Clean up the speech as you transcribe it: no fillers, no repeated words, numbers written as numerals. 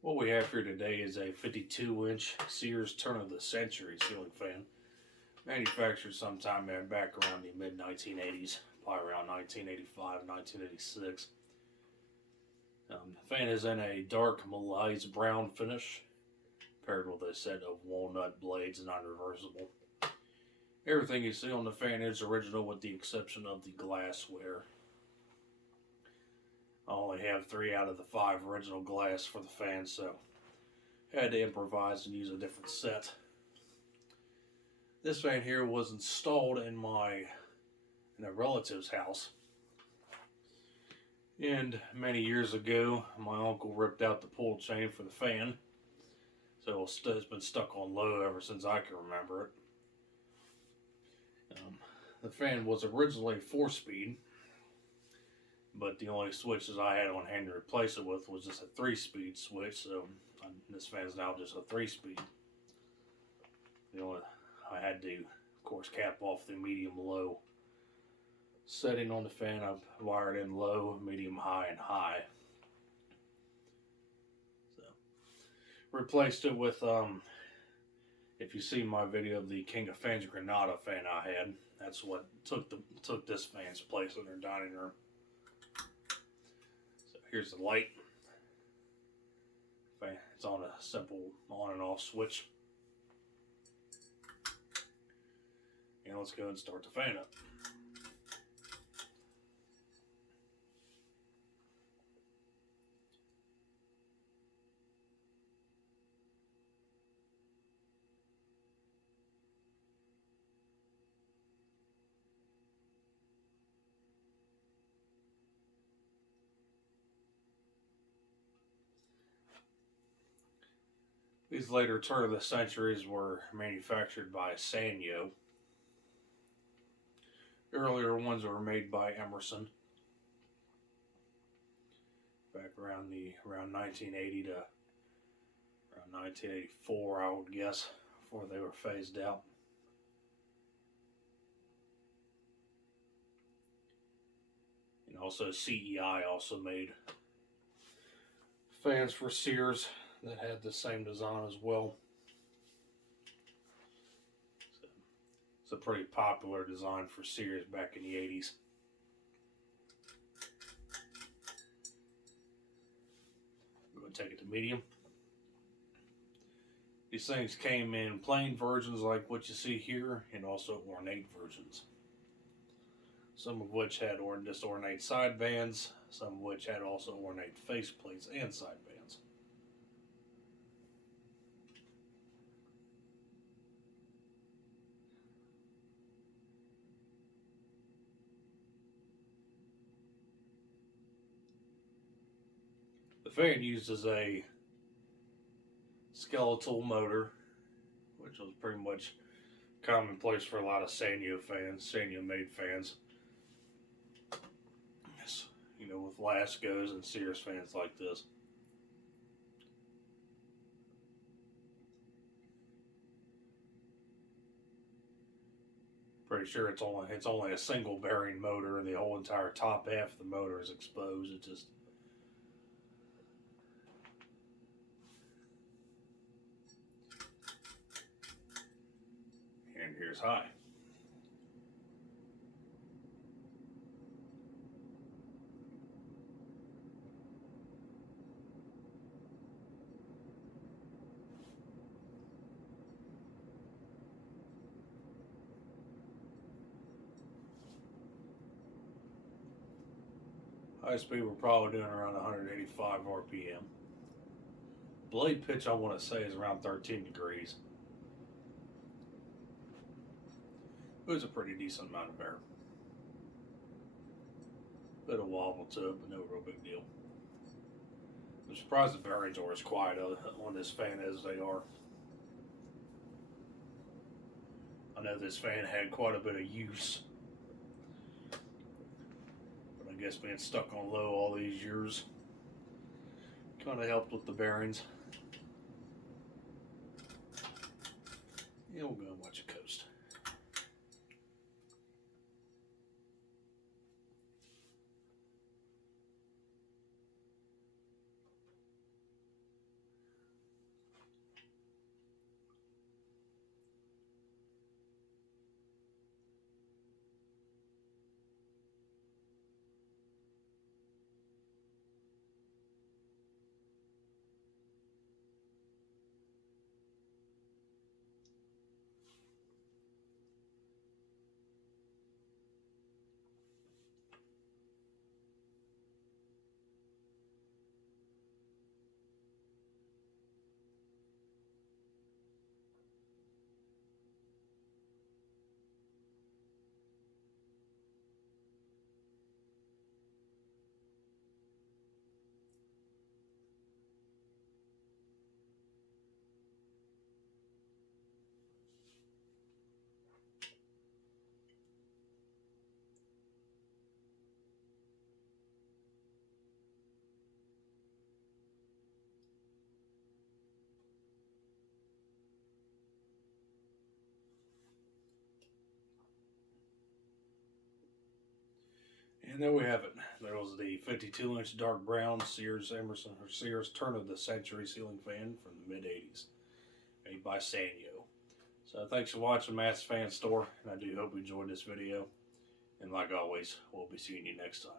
What we have here today is a 52-inch Sears turn of the century ceiling fan, manufactured sometime back around the mid 1980s, probably around 1985, 1986. The fan is in a dark malaise brown finish, paired with a set of walnut blades, non-reversible. Everything you see on the fan is original with the exception of the glassware. I only have 3 out of the 5 original glass for the fan, so I had to improvise and use a different set. This fan here was installed in a relative's house. And many years ago, my uncle ripped out the pull chain for the fan, so it's been stuck on low ever since I can remember it. The fan was originally 4-speed, but the only switches I had on hand to replace it with was just a 3-speed switch, so this fan is now just a 3-speed. I had to, of course, cap off the medium-low setting on the fan. I've wired in low, medium, high, and high. So, replaced it with, if you see my video of the King of Fans Granada fan I had, that's what took this fan's place in their dining room. So here's the light. It's on a simple on and off switch. And let's go ahead and start the fan up. These later turn of the centuries were manufactured by Sanyo. Earlier ones were made by Emerson. Back around 1980 to around 1984, I would guess, before they were phased out. And also CEI also made fans for Sears that had the same design as well. So, it's a pretty popular design for Sears back in the 80s. I'm going to take it to medium. These things came in plain versions like what you see here, and also ornate versions. Some of which had just ornate side bands, some of which had also ornate face plates and side bands. The fan uses a skeletal motor, which was pretty much commonplace for a lot of Sanyo fans, Sanyo made fans. With Lascos and Sears fans like this. Pretty sure it's only a single bearing motor, and the whole entire top half of the motor is exposed. And here's high. High speed, we're probably doing around 185 RPM. Blade pitch, I want to say, is around 13 degrees. It was a pretty decent amount of air. Bit of wobble to it, but no real big deal. I'm surprised the bearings are as quiet on this fan as they are. I know this fan had quite a bit of use, but I guess being stuck on low all these years kind of helped with the bearings. Yeah, we'll go and watch it coast. And there we have it. There was the 52-inch dark brown Sears Sears turn of the century ceiling fan from the mid 80s, made by Sanyo. So thanks for watching Matt's Fan Store, and I do hope you enjoyed this video. And like always, we'll be seeing you next time.